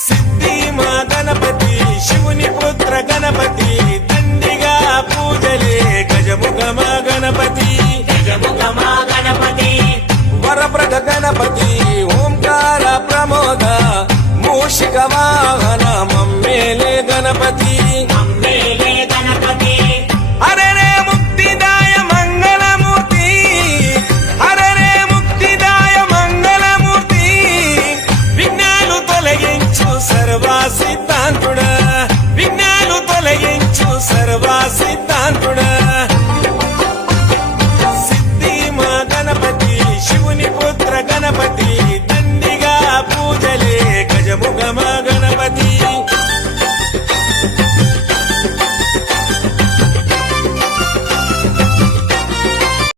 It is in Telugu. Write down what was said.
సిద్ధి మా గణపతి శివుని పుత్ర గణపతి దండిగా పూజలే గజముఖ మా గణపతి